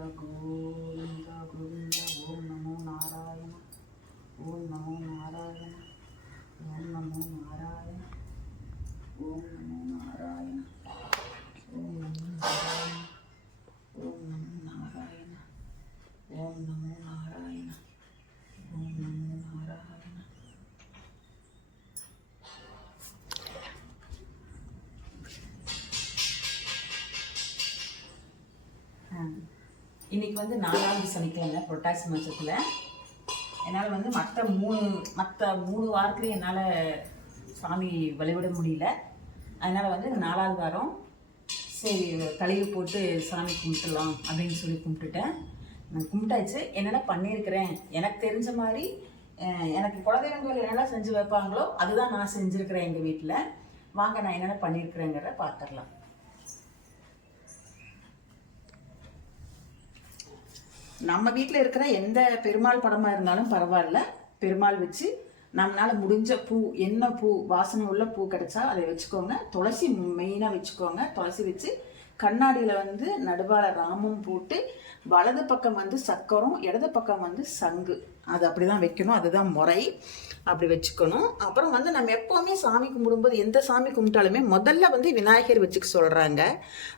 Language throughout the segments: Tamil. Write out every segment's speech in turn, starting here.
கோவிந்தா கோவிந்த ஓம் நமோ நாராயண. ஓம் நமோ நாராயண. ஓம் நமோ நாராயண. ஓம் நமோ நாராயண. ஓம் நமோ நாராயண. ஓம் நமோ நாராயண. ஓம் நமோ நாராயண. ஓம் நமோ நாராயண. Mm-hmm. இன்னைக்கு வந்து நாலாவது சனிக்கிழமை புரட்டாசி மாதத்தில் என்னால் வந்து மற்ற மூணு மற்ற மூணு வாரத்துலையும் என்னால் சாமி வழிபட முடியல. அதனால் வந்து நாலாவது வாரம் சரி கழுவி போட்டு சாமி கும்பிட்டுலாம் அப்படின்னு சொல்லி கும்பிட்டுட்டேன். நான் கும்பிட்டாச்சு. என்னென்ன பண்ணியிருக்கிறேன்? எனக்கு தெரிஞ்ச மாதிரி எனக்கு குலதெய்வங்கள் என்னெல்லாம் செஞ்சு வைப்பாங்களோ அதுதான் நான் செஞ்சுருக்கிறேன் எங்கள் வீட்டில் வாங்க நான் என்னென்ன பண்ணியிருக்கிறேங்கிறத பார்த்துடலாம். நம்ம வீட்டில் இருக்கிற எந்த பெருமாள் படமாக இருந்தாலும் பரவாயில்ல. பெருமாள் வச்சு நம்மளால் முடிஞ்ச பூ என்ன பூ வாசனை உள்ள பூ கிடைச்சா அதை வச்சுக்கோங்க. துளசி மெயினாக வச்சுக்கோங்க. துளசி வச்சு கண்ணாடியில் வந்து நடுவால் ராமம் போட்டு வலது பக்கம் வந்து சக்கரம் இடது பக்கம் வந்து சங்கு. அது அப்படி தான் வைக்கணும். அதுதான் முறை. அப்படி வச்சுக்கணும். அப்புறம் வந்து நம்ம எப்போவுமே சாமி கும்பிடும்போது எந்த சாமி கும்பிட்டாலுமே முதல்ல வந்து விநாயகர் வச்சுக்க சொல்கிறாங்க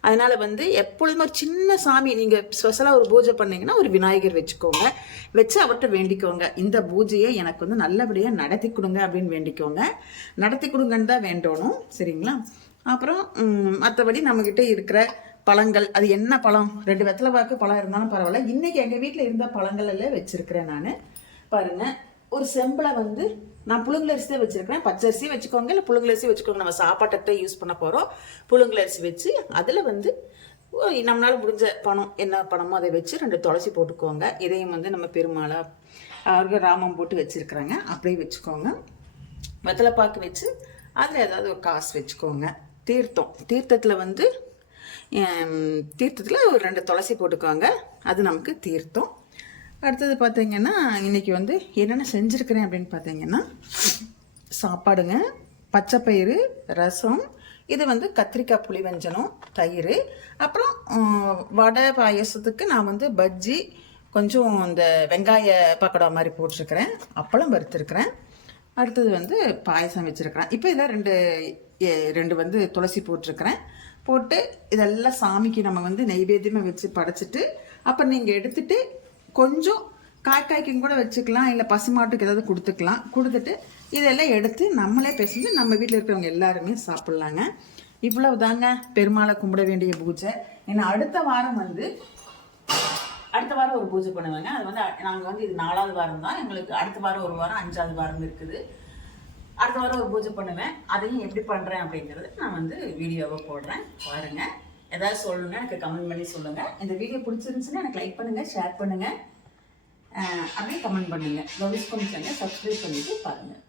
அதனால் வந்து எப்பொழுதுமே ஒரு சின்ன சாமி நீங்கள் ஸ்பெஷலாக ஒரு பூஜை பண்ணிங்கன்னா ஒரு விநாயகர் வச்சுக்கோங்க. வச்சு அவர்கிட்ட வேண்டிக்கோங்க. இந்த பூஜையை எனக்கு வந்து நல்லபடியாக நடத்தி கொடுங்க அப்படின்னு வேண்டிக்கோங்க. நடத்தி கொடுங்கன்னு தான் வேண்டணும். சரிங்களா? அப்புறம் மற்றபடி நம்மக்கிட்ட இருக்கிற பழங்கள் அது என்ன பழம்? ரெண்டு வெத்தலை பாக்கு பழம் இருந்தாலும் பரவாயில்ல. இன்றைக்கி எங்கள் வீட்டில் இருந்த பழங்கள் வச்சுருக்கிறேன் நான். பாருங்க ஒரு செம்பில் வந்து நான் புழுங்கலரிசி தான் வச்சிருக்கிறேன். பச்சரிசி வச்சுக்கோங்க இல்லை புழுங்கலரிசி வச்சுக்கோங்க. நம்ம சாப்பாட்டத்தை யூஸ் பண்ண போகிறோம் புழுங்கலரிசி வச்சு அதில் வந்து ஓ, முடிஞ்ச பணம் என்ன பணமோ அதை வச்சு ரெண்டு துளசி போட்டுக்கோங்க. இதையும் வந்து நம்ம பெருமாளா அவருக்கு ராமம் போட்டு வச்சுருக்குறாங்க. அப்படியே வச்சுக்கோங்க. வெத்தலைப்பாக்கு வச்சு அதில் ஏதாவது ஒரு காசு வச்சுக்கோங்க. தீர்த்தம். தீர்த்தத்தில் வந்து தீர்த்தத்தில் ஒரு ரெண்டு துளசி போட்டுக்குவாங்க. அது நமக்கு தீர்த்தம். அடுத்தது பார்த்தீங்கன்னா இன்றைக்கி வந்து என்னென்ன செஞ்சுருக்கிறேன் அப்படின்னு பார்த்தீங்கன்னா சாப்பாடுங்க. பச்சைப்பயிறு ரசம் இது வந்து கத்திரிக்காய் புளிவஞ்சனம் தயிர். அப்புறம் வடை பாயசத்துக்கு நான் வந்து பஜ்ஜி கொஞ்சம் இந்த வெங்காய பக்கோடா மாதிரி போட்டிருக்கிறேன். அப்பளம் வறுத்துருக்கிறேன். அடுத்தது வந்து பாயசம் வச்சுருக்கிறேன். இப்போ இதான் ரெண்டு ரெண்டு வந்து துளசி போட்டிருக்கிறேன். போட்டு இதெல்லாம் சாமிக்கு நம்ம வந்து நெய்வேத்தியமாக வச்சு படைச்சிட்டு அப்புறம் நீங்கள் எடுத்துட்டு கொஞ்சம் காய் காய்க்கும் கூட வச்சுக்கலாம் இல்லை பசுமாட்டுக்கு ஏதாவது கொடுத்துக்கலாம். கொடுத்துட்டு இதெல்லாம் எடுத்து நம்மளே பேசிட்டு நம்ம வீட்டில் இருக்கிறவங்க எல்லாருமே சாப்பிட்லாங்க. இவ்வளவு தாங்க பெருமாளை கும்பிட வேண்டிய பூஜை. ஏன்னா அடுத்த வாரம் வந்து அடுத்த வாரம் ஒரு பூஜை பண்ணுவாங்க. அது வந்து நாங்கள் வந்து இது நாலாவது வாரம் தான். எங்களுக்கு அடுத்த வாரம் ஒரு வாரம் அஞ்சாவது வாரம் இருக்குது. அடுத்த வாரம் ஒரு பூஜை பண்ணுவேன். அதையும் எப்படி பண்ணுறேன் அப்படிங்கிறது நான் வந்து வீடியோவை போடுறேன். பாருங்கள் ஏதாவது சொல்லணும்னா எனக்கு கமெண்ட் பண்ணி சொல்லுங்கள் இந்த வீடியோ பிடிச்சிருந்துச்சுன்னா எனக்கு லைக் பண்ணுங்கள் ஷேர் பண்ணுங்கள் அப்படியே கமெண்ட் பண்ணுங்கள் கௌரிஸ் கொஞ்சம் சப்ஸ்கிரைப் பண்ணிவிட்டு பாருங்கள்